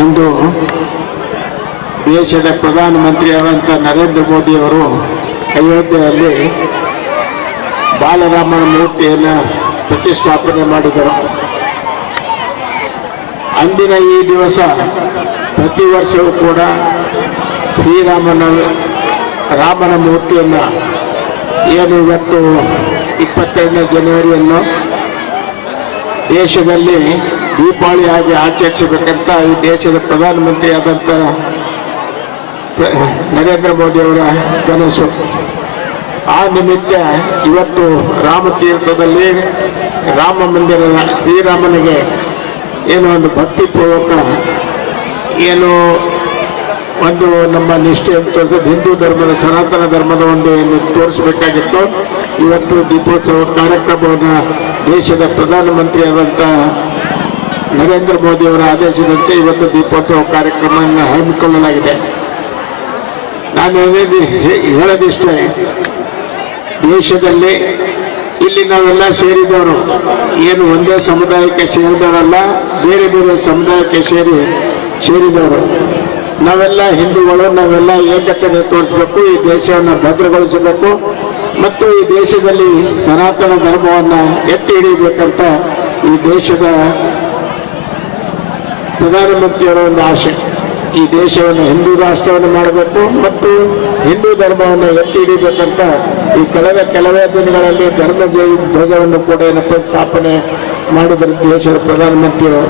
ಅಂದು ದೇಶದ ಪ್ರಧಾನಮಂತ್ರಿಯಾದಂಥ ನರೇಂದ್ರ ಮೋದಿಯವರು ಅಯೋಧ್ಯೆಯಲ್ಲಿ ಬಾಲರಾಮನ ಮೂರ್ತಿಯನ್ನು ಪ್ರತಿಷ್ಠಾಪನೆ ಮಾಡಿದರು. ಅಂದಿನ ಈ ದಿವಸ ಪ್ರತಿ ವರ್ಷವೂ ಕೂಡ ರಾಮನ ಮೂರ್ತಿಯನ್ನು ಏನು ಇವತ್ತು 22ನೇ ಜನವರಿಯನ್ನು ದೇಶದಲ್ಲಿ ದೀಪಾವಳಿಯಾಗಿ ಆಚರಿಸಬೇಕಂತ ಈ ದೇಶದ ಪ್ರಧಾನಮಂತ್ರಿಯಾದಂಥ ನರೇಂದ್ರ ಮೋದಿಯವರ ಕನಸು. ಆ ನಿಮಿತ್ತ ಇವತ್ತು ರಾಮತೀರ್ಥದಲ್ಲಿ ರಾಮ ಮಂದಿರದ ಶ್ರೀರಾಮನಿಗೆ ಏನೋ ಒಂದು ಭಕ್ತಿಪೂರ್ವಕ ಏನು ಒಂದು ನಮ್ಮ ನಿಷ್ಠೆಯನ್ನು ತೋರಿಸೋದು ಹಿಂದೂ ಧರ್ಮದ ಸನಾತನ ಧರ್ಮದ ಒಂದು ಏನು ತೋರಿಸಬೇಕಾಗಿತ್ತು. ಇವತ್ತು ದೀಪೋತ್ಸವ ಕಾರ್ಯಕ್ರಮವನ್ನು ದೇಶದ ಪ್ರಧಾನಮಂತ್ರಿಯಾದಂಥ ನರೇಂದ್ರ ಮೋದಿಯವರ ಆದೇಶದಂತೆ ಇವತ್ತು ದೀಪೋತ್ಸವ ಕಾರ್ಯಕ್ರಮವನ್ನು ಹಮ್ಮಿಕೊಳ್ಳಲಾಗಿದೆ. ನಾನು ಹೇಳೋದಿಷ್ಟೇ, ದೇಶದಲ್ಲಿ ಇಲ್ಲಿ ನಾವೆಲ್ಲ ಸೇರಿದವರು ಏನು ಒಂದೇ ಸಮುದಾಯಕ್ಕೆ ಸೇರಿದವರಲ್ಲ, ಬೇರೆ ಬೇರೆ ಸಮುದಾಯಕ್ಕೆ ಸೇರಿದವರು ನಾವೆಲ್ಲ ಹಿಂದೂಗಳು. ನಾವೆಲ್ಲ ಏಕತೆಯನ್ನು ತೋರಿಸಬೇಕು, ಈ ದೇಶವನ್ನು ಭದ್ರಗೊಳಿಸಬೇಕು ಮತ್ತು ಈ ದೇಶದಲ್ಲಿ ಸನಾತನ ಧರ್ಮವನ್ನು ಎತ್ತಿ ಹಿಡಿಯಬೇಕಂತ ಈ ದೇಶದ ಪ್ರಧಾನಮಂತ್ರಿಯವರ ಒಂದು ಆಶೆ. ಈ ದೇಶವನ್ನು ಹಿಂದೂ ರಾಷ್ಟ್ರವನ್ನು ಮಾಡಬೇಕು ಮತ್ತು ಹಿಂದೂ ಧರ್ಮವನ್ನು ಎತ್ತಿ ಹಿಡಿಬೇಕಂತ ಈ ಕೆಲವೇ ದಿನಗಳಲ್ಲಿ ಧರ್ಮ ಧ್ವಜವನ್ನು ಕೂಡ ಸ್ಥಾಪನೆ ಮಾಡಿದರು ದೇಶದ ಪ್ರಧಾನಮಂತ್ರಿಗಳು.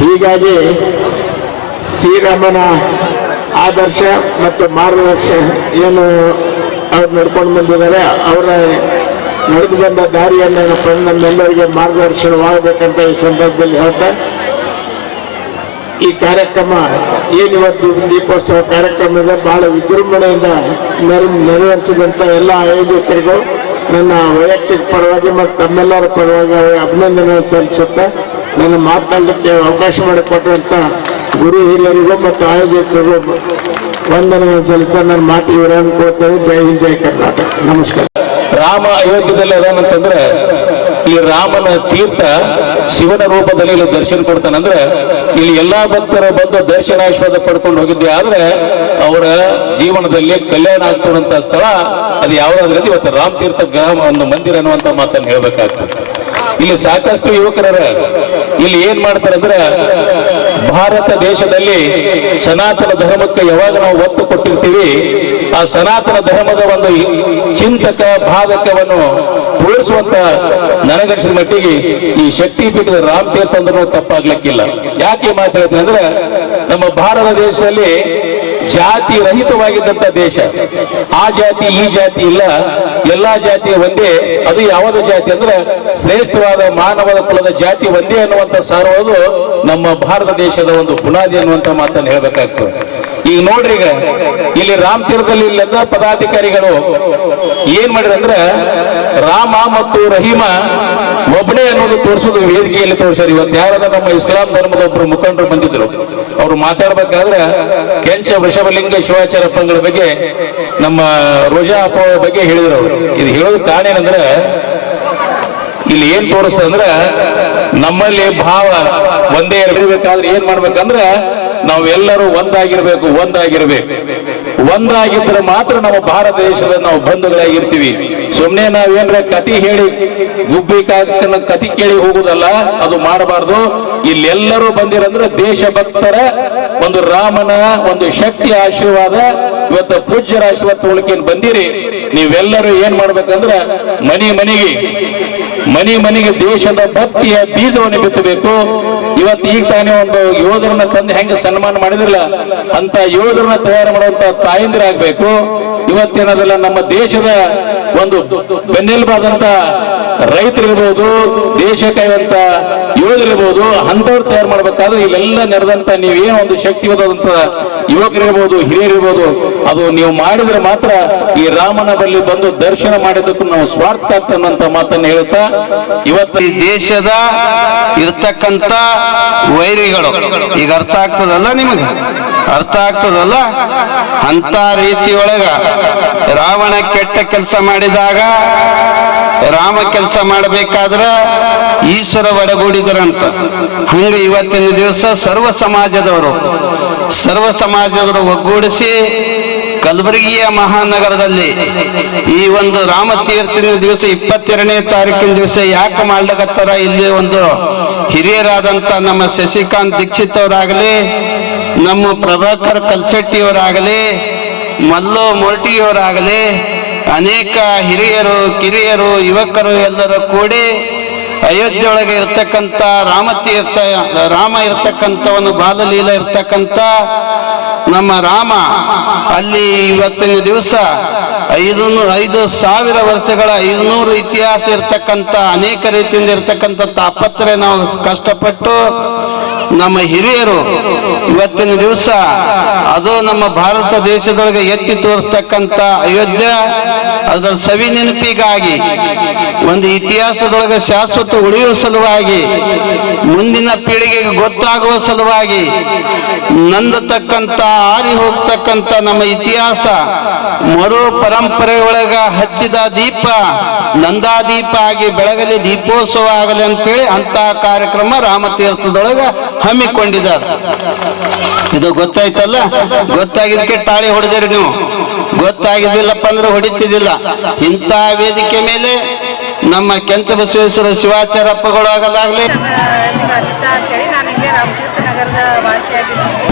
ಹೀಗಾಗಿ ಶ್ರೀರಾಮನ ಆದರ್ಶ ಮತ್ತು ಮಾರ್ಗದರ್ಶನ ಏನು ಅವ್ರು ನಡ್ಕೊಂಡು ಬಂದಿದ್ದಾರೆ, ಅವರ ನಡೆದು ಬಂದ ದಾರಿಯನ್ನು ನಮ್ಮೆಲ್ಲರಿಗೆ ಮಾರ್ಗದರ್ಶನವಾಗಬೇಕಂತ ಈ ಸಂದರ್ಭದಲ್ಲಿ ಹೇಳ್ತಾ, ಈ ಕಾರ್ಯಕ್ರಮ ಏನಿವತ್ತು ದೀಪೋತ್ಸವ ಕಾರ್ಯಕ್ರಮದ ಬಹಳ ವಿಜೃಂಭಣೆಯಿಂದ ನೆರವೇರಿಸಿದಂಥ ಎಲ್ಲ ಆಯೋಜಕರಿಗೂ ನನ್ನ ವೈಯಕ್ತಿಕ ಪರವಾಗಿ ಮತ್ತು ತಮ್ಮೆಲ್ಲರ ಪರವಾಗಿ ಅಭಿನಂದನೆ ಸಲ್ಲಿಸುತ್ತಾ, ನನ್ನ ಮಾತನಾಡಲಿಕ್ಕೆ ಅವಕಾಶ ಮಾಡಿಕೊಟ್ಟಂಥ ಗುರು ಹಿರಿಯರಿಗೂ ಮತ್ತು ಆಯೋಜಕರಿಗೂ ವಂದನೆ ಸಲ್ಲಿಸ್ತಾ ನನ್ನ ಮಾತು ಇವರನ್ನು ಕೊಡ್ತೇವೆ. ಜೈ ಹಿಂದ್, ಜೈ ಕರ್ನಾಟಕ. ನಮಸ್ಕಾರ. ರಾಮ ಅಯೋಧ್ಯದಲ್ಲಿ ಅದಾನಂತಂದ್ರೆ ಈ ರಾಮನ ತೀರ್ಥ ಶಿವನ ರೂಪದಲ್ಲಿ ಇಲ್ಲಿ ದರ್ಶನ ಕೊಡ್ತಾನಂದ್ರೆ ಇಲ್ಲಿ ಎಲ್ಲಾ ಭಕ್ತರು ಬಂದು ದರ್ಶನಾಶೀರ್ವಾದ ಪಡ್ಕೊಂಡು ಹೋಗಿದ್ದೆ. ಆದ್ರೆ ಅವರ ಜೀವನದಲ್ಲಿ ಕಲ್ಯಾಣ ಆಗ್ತಿರುವಂತ ಸ್ಥಳ ಅದು ಯಾವ್ದಾದ್ರೆ ಇವತ್ತು ರಾಮ ತೀರ್ಥ ಗ್ರಾಮ ಒಂದು ಮಂದಿರ ಅನ್ನುವಂತ ಮಾತನ್ನು ಹೇಳ್ಬೇಕಾಗ್ತದೆ. ಇಲ್ಲಿ ಸಾಕಷ್ಟು ಯುವಕರ ಇಲ್ಲಿ ಏನ್ ಮಾಡ್ತಾರೆ ಅಂದ್ರೆ, ಭಾರತ ದೇಶದಲ್ಲಿ ಸನಾತನ ಧರ್ಮಕ್ಕೆ ಯಾವಾಗ ನಾವು ಒತ್ತು ಕೊಟ್ಟಿರ್ತೀವಿ, ಆ ಸನಾತನ ಧರ್ಮದ ಒಂದು ಚಿಂತಕ ಬಾಧಕವನ್ನು ತೋರಿಸುವಂತ ನನಗನಿಸಿದ ಮಟ್ಟಿಗೆ ಈ ಶಕ್ತಿ ಪೀಠದ ರಾಮ ತೀರ್ಥ ಅಂದ್ರೂ ತಪ್ಪಾಗ್ಲಿಕ್ಕಿಲ್ಲ. ಯಾಕೆ ಮಾತಾಡ್ತೀನಿ ಅಂದ್ರೆ, ನಮ್ಮ ಭಾರತ ದೇಶದಲ್ಲಿ ಜಾತಿ ರಹಿತವಾಗಿದ್ದಂತ ದೇಶ. ಆ ಜಾತಿ ಈ ಜಾತಿ ಇಲ್ಲ, ಎಲ್ಲಾ ಜಾತಿ ಒಂದೇ. ಅದು ಯಾವುದು ಜಾತಿ ಅಂದ್ರೆ ಶ್ರೇಷ್ಠವಾದ ಮಾನವದ ಕುಲದ ಜಾತಿ ಒಂದೇ ಅನ್ನುವಂತ ಸಾರುವುದು ನಮ್ಮ ಭಾರತ ದೇಶದ ಒಂದು ಬುನಾದಿ ಅನ್ನುವಂತ ಮಾತನ್ನು ಹೇಳ್ಬೇಕಾಗ್ತದೆ. ಈಗ ನೋಡ್ರಿ, ಈಗ ಇಲ್ಲಿ ರಾಮ ತೀರ್ಥದಲ್ಲಿ ಇಲ್ಲೆಲ್ಲ ಪದಾಧಿಕಾರಿಗಳು ಏನ್ ಮಾಡಿದ್ರೆ ಅಂದ್ರೆ, ರಾಮ ಮತ್ತು ರಹೀಮ ಒಬ್ಬನೇ ಅನ್ನೋದು ತೋರಿಸೋದು ವೇದಿಕೆಯಲ್ಲಿ ತೋರಿಸ್ಯಾರ. ಇವತ್ತು ಯಾರಾದ್ರೂ ನಮ್ಮ ಇಸ್ಲಾಂ ಧರ್ಮದ ಒಬ್ಬರು ಮುಖಂಡರು ಬಂದಿದ್ರು, ಅವ್ರು ಮಾತಾಡ್ಬೇಕಾದ್ರೆ ಕೆಂಚ ವೃಷಭಲಿಂಗ ಶಿವಾಚಾರ್ಯಪ್ಪಗಳ ಬಗ್ಗೆ, ನಮ್ಮ ರೋಜಾ ಅಪ್ಪ ಬಗ್ಗೆ ಹೇಳಿದ್ರು. ಇದು ಹೇಳೋದು ಕಾರಣ ಏನಂದ್ರೆ, ಇಲ್ಲಿ ಏನ್ ತೋರಿಸ್ತದೆ ಅಂದ್ರೆ, ನಮ್ಮಲ್ಲಿ ಭಾವ ಒಂದೇ ಇರಬೇಕಾದ್ರೆ ಏನ್ ಮಾಡ್ಬೇಕಂದ್ರೆ ನಾವೆಲ್ಲರೂ ಒಂದಾಗಿರ್ಬೇಕು. ಒಂದಾಗಿದ್ರೆ ಮಾತ್ರ ನಮ್ಮ ಭಾರತ ದೇಶದ ನಾವು ಬಂಧುಗಳಾಗಿರ್ತೀವಿ. ಸುಮ್ನೆ ನಾವೇನ್ರ ಕತಿ ಹೇಳಿ ಗುಬ್ಬಿ ಕತಿ ಕೇಳಿ ಹೋಗುದಲ್ಲ, ಅದು ಮಾಡಬಾರ್ದು. ಇಲ್ಲೆಲ್ಲರೂ ಬಂದಿರಂದ್ರೆ ದೇಶಭಕ್ತರ ಒಂದು ರಾಮನ ಒಂದು ಶಕ್ತಿ ಆಶೀರ್ವಾದ, ಇವತ್ತು ಪೂಜ್ಯರ ಆಶೀರ್ವಾದ ತಗೊಳ್ಕೇನು ಬಂದಿರಿ. ನೀವೆಲ್ಲರೂ ಏನ್ ಮಾಡ್ಬೇಕಂದ್ರೆ ಮನೆಗೆ ದೇಶದ ಭಕ್ತಿಯ ಬೀಜವನ್ನು ಬಿತ್ತಬೇಕು. ಇವತ್ತು ಈಗ ತಾನೇ ಒಂದು ಯೋಧರನ್ನ ತಂದು ಹೆಂಗೆ ಸನ್ಮಾನ ಮಾಡಿದ್ರಲ್ಲ, ಅಂತ ಯೋಧರನ್ನ ತಯಾರು ಮಾಡುವಂತ ತಾಯಂದಿರಾಗಬೇಕು. ಇವತ್ತೇನದಲ್ಲ, ನಮ್ಮ ದೇಶದ ಒಂದು ಬೆನ್ನೆಲುಬಾದಂತ ರೈತರಿರ್ಬೋದು, ದೇಶ ಕಾಯುವಂತ ಯೋಧರಿರ್ಬೋದು, ಅಂತವ್ರು ತಯಾರು ಮಾಡ್ಬೇಕಾದ್ರೆ ಇಲ್ಲೆಲ್ಲ ನೆರೆದಂತ ನೀವೇನೋ ಒಂದು ಶಕ್ತಿವಾದಂತ ಯುವಕರಿರ್ಬೋದು, ಹಿರಿಯರಿರ್ಬೋದು, ಅದು ನೀವು ಮಾಡಿದ್ರೆ ಮಾತ್ರ ಈ ರಾಮನ ಬಳಿ ಬಂದು ದರ್ಶನ ಮಾಡಿದ್ದಕ್ಕೂ ನಾವು ಸ್ವಾರ್ಥ ಆಗ್ತಾನಂತ ಮಾತನ್ನು ಹೇಳುತ್ತಾ ಇವತ್ತು ಈ ದೇಶದ ಇರ್ತಕ್ಕಂಥ ವೈರಿಗಳು ಈಗ ಅರ್ಥ ಆಗ್ತದಲ್ಲ, ನಿಮಗೆ ಅರ್ಥ ಆಗ್ತದಲ್ಲ, ಅಂತ ರೀತಿಯೊಳಗ ರಾವಣ ಕೆಟ್ಟ ಕೆಲಸ ಮಾಡಿದಾಗ ರಾಮ ಕೆಲಸ ಮಾಡಬೇಕಾದ್ರ ಈಶ್ವರ ಒಡಗೂಡಿದರಂತ. ಹಂಗ ಇವತ್ತಿನ ದಿವಸ ಸರ್ವ ಸಮಾಜದವರು ಒಗ್ಗೂಡಿಸಿ ಕಲಬುರಗಿಯ ಮಹಾನಗರದಲ್ಲಿ ಈ ಒಂದು ರಾಮತೀರ್ಥಿನ ದಿವಸ 22ನೇ ತಾರೀಕಿನ ದಿವಸ ಯಾಕೆ ಮಾಡ್ಲಕತ್ತಾರ, ಇಲ್ಲಿ ಒಂದು ಹಿರಿಯರಾದಂಥ ನಮ್ಮ ಶಶಿಕಾಂತ್ ದೀಕ್ಷಿತ್ ಅವರಾಗಲಿ, ನಮ್ಮ ಪ್ರಭಾಕರ್ ಕಲ್ಸೆಟ್ಟಿಯವರಾಗಲಿ, ಮಲ್ಲು ಮೋರ್ಟಿಯವರಾಗಲಿ, ಅನೇಕ ಹಿರಿಯರು, ಕಿರಿಯರು, ಯುವಕರು ಎಲ್ಲರೂ ಕೂಡಿ ಅಯೋಧ್ಯೆ ಒಳಗೆ ಇರ್ತಕ್ಕಂಥ ರಾಮ ಇರ್ತಕ್ಕಂಥ ಒಂದು ಬಾಲಲೀಲ ಇರ್ತಕ್ಕಂಥ ನಮ್ಮ ರಾಮ ಅಲ್ಲಿ ಇವತ್ತಿನ ದಿವಸ 5,000 ವರ್ಷಗಳ 500 ಇತಿಹಾಸ ಇರ್ತಕ್ಕಂಥ ಅನೇಕ ರೀತಿಯಿಂದ ಇರ್ತಕ್ಕಂಥ ತಾಪತ್ರೆ ನಾವು ಕಷ್ಟಪಟ್ಟು ನಮ್ಮ ಹಿರಿಯರು ಇವತ್ತಿನ ದಿವಸ ಅದು ನಮ್ಮ ಭಾರತ ದೇಶದೊಳಗೆ ಎತ್ತಿ ತೋರಿಸ್ತಕ್ಕಂಥ ಅಯೋಧ್ಯ, ಅದರ ಸವಿ ನೆನಪಿಗಾಗಿ ಒಂದು ಇತಿಹಾಸದೊಳಗೆ ಶಾಶ್ವತ ಉಳಿಯುವ ಸಲುವಾಗಿ, ಮುಂದಿನ ಪೀಳಿಗೆಗೆ ಗೊತ್ತಾಗುವ ಸಲುವಾಗಿ, ನಂದತಕ್ಕಂಥ ಆರಿ ಹೋಗ್ತಕ್ಕಂಥ ನಮ್ಮ ಇತಿಹಾಸ ಮರು ಪರಂಪರೆ ಒಳಗ ಹಚ್ಚಿದ ದೀಪ ನಂದಾದೀಪ ಆಗಿ ಬೆಳಗಲಿ, ದೀಪೋತ್ಸವ ಆಗಲಿ ಅಂತೇಳಿ ಅಂತ ಕಾರ್ಯಕ್ರಮ ರಾಮತೀರ್ಥದೊಳಗ ಹಮ್ಮಿಕೊಂಡಿದ್ದಾರೆ. ಇದು ಗೊತ್ತಾಯ್ತಲ್ಲ, ಗೊತ್ತಾಗಿದ್ದಕ್ಕೆ ತಾಳಿ ಹೊಡೆದಿರಿ ನೀವು, ಗೊತ್ತಾಗಿದ್ದಿಲ್ಲಪ್ಪ ಅಂದ್ರೆ ಹೊಡಿತಿದ್ದಿಲ್ಲ. ಇಂಥ ವೇದಿಕೆ ಮೇಲೆ ನಮ್ಮ ಕೆಂಚಬಸವೇಶ್ವರ ಶಿವಾಚಾರ್ಯಪ್ಪಗಳು ಆಗಲಾಗ್ಲಿ. ನಾನು ಇಲ್ಲೇ ರಾಮತೀರ್ಥ ನಗರದ ವಾಸಿಯಾಗಿದ್ದೀನಿ.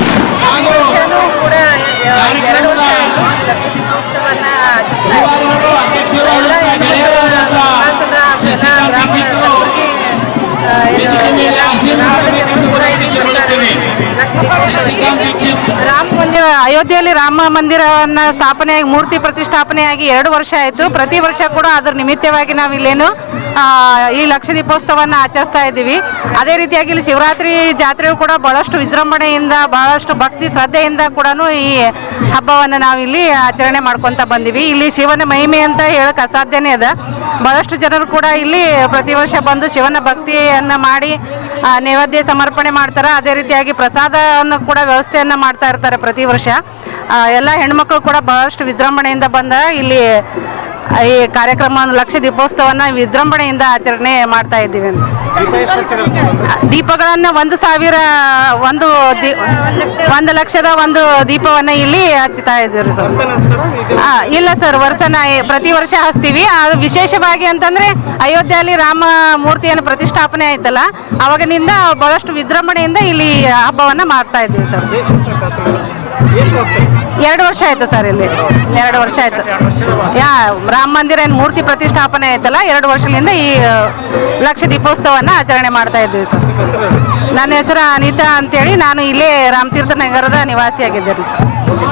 ಈ ವರ್ಷನೂ ಕೂಡ 2 ವರ್ಷ ಆಯಿತು ಲಕ್ಷ ದೀಪೋತ್ಸವನ ಆಚರಿಸ್ತಾ ಇದ್ದೀವಿ. ಎಲ್ಲ ವಿಕಾಸದ ಗ್ರಾಮೀಣ ಕಲಬುರಗಿ ರಾಮ ಮಂದಿರ ಅಯೋಧ್ಯೆಯಲ್ಲಿ ರಾಮ ಮಂದಿರವನ್ನು ಸ್ಥಾಪನೆಯಾಗಿ ಮೂರ್ತಿ ಪ್ರತಿಷ್ಠಾಪನೆಯಾಗಿ 2 ವರ್ಷ ಆಯಿತು. ಪ್ರತಿ ವರ್ಷ ಕೂಡ ಅದರ ನಿಮಿತ್ತವಾಗಿ ನಾವು ಇಲ್ಲೇನು ಈ ಲಕ್ಷ ದೀಪೋತ್ಸವವನ್ನು ಆಚರಿಸ್ತಾ ಇದ್ದೀವಿ. ಅದೇ ರೀತಿಯಾಗಿ ಇಲ್ಲಿ ಶಿವರಾತ್ರಿ ಜಾತ್ರೆಯು ಕೂಡ ಬಹಳಷ್ಟು ವಿಜೃಂಭಣೆಯಿಂದ, ಬಹಳಷ್ಟು ಭಕ್ತಿ ಶ್ರದ್ಧೆಯಿಂದ ಕೂಡ ಈ ಹಬ್ಬವನ್ನು ನಾವು ಇಲ್ಲಿ ಆಚರಣೆ ಮಾಡ್ಕೊತ ಬಂದೀವಿ. ಇಲ್ಲಿ ಶಿವನ ಮಹಿಮೆ ಅಂತ ಹೇಳಕ್ಕೆ ಅಸಾಧ್ಯನೇ ಅದ. ಬಹಳಷ್ಟು ಜನರು ಕೂಡ ಇಲ್ಲಿ ಪ್ರತಿ ವರ್ಷ ಬಂದು ಶಿವನ ಭಕ್ತಿಯನ್ನು ಮಾಡಿ ನೈವೇದ್ಯ ಸಮರ್ಪಣೆ ಮಾಡ್ತಾರೆ. ಅದೇ ರೀತಿಯಾಗಿ ಪ್ರಸಾದವನ್ನು ಕೂಡ ವ್ಯವಸ್ಥೆಯನ್ನು ಮಾಡ್ತಾ ಇರ್ತಾರೆ ಪ್ರತಿ ವರ್ಷ. ಎಲ್ಲ ಹೆಣ್ಮಕ್ಳು ಕೂಡ ಬಹಳಷ್ಟು ವಿಜೃಂಭಣೆಯಿಂದ ಬಂದ ಇಲ್ಲಿ ಈ ಕಾರ್ಯಕ್ರಮವನ್ನು ಲಕ್ಷ ದೀಪೋತ್ಸವವನ್ನು ವಿಜೃಂಭಣೆಯಿಂದ ಆಚರಣೆ ಮಾಡ್ತಾ ಇದ್ದೀವಿ. ದೀಪಗಳನ್ನು 1 ಲಕ್ಷದ ಒಂದು ದೀಪವನ್ನು ಇಲ್ಲಿ ಹಚ್ಚುತ್ತಾ ಇದ್ದೀವಿ ಸರ್. ಇಲ್ಲ ಸರ್, ಪ್ರತಿ ವರ್ಷ ಹಚ್ತೀವಿ. ಅದು ವಿಶೇಷವಾಗಿ ಅಂತಂದರೆ ಅಯೋಧ್ಯೆಯಲ್ಲಿ ರಾಮ ಮೂರ್ತಿಯನ್ನು ಪ್ರತಿಷ್ಠಾಪನೆ ಆಯ್ತಲ್ಲ, ಅವಾಗಿನಿಂದ ಬಹಳಷ್ಟು ವಿಜೃಂಭಣೆಯಿಂದ ಇಲ್ಲಿ ಹಬ್ಬವನ್ನು ಮಾಡ್ತಾ ಇದ್ದೀವಿ ಸರ್. 2 ವರ್ಷ ಆಯ್ತು ಸರ್, ಇಲ್ಲಿ 2 ವರ್ಷ ಆಯ್ತು. ರಾಮ ಮಂದಿರ ಮೂರ್ತಿ ಪ್ರತಿಷ್ಠಾಪನೆ ಆಯ್ತಲ್ಲ, 2 ವರ್ಷದಿಂದ ಈ ಲಕ್ಷ ದೀಪೋತ್ಸವವನ್ನು ಆಚರಣೆ ಮಾಡ್ತಾ ಇದ್ದೀವಿ ಸರ್. ನನ್ನ ಹೆಸರು ಅನಿತಾ ಅಂತೇಳಿ, ನಾನು ಇಲ್ಲೇ ರಾಮತೀರ್ಥ ನಗರದ ನಿವಾಸಿಯಾಗಿದ್ದೆ ರೀ ಸರ್.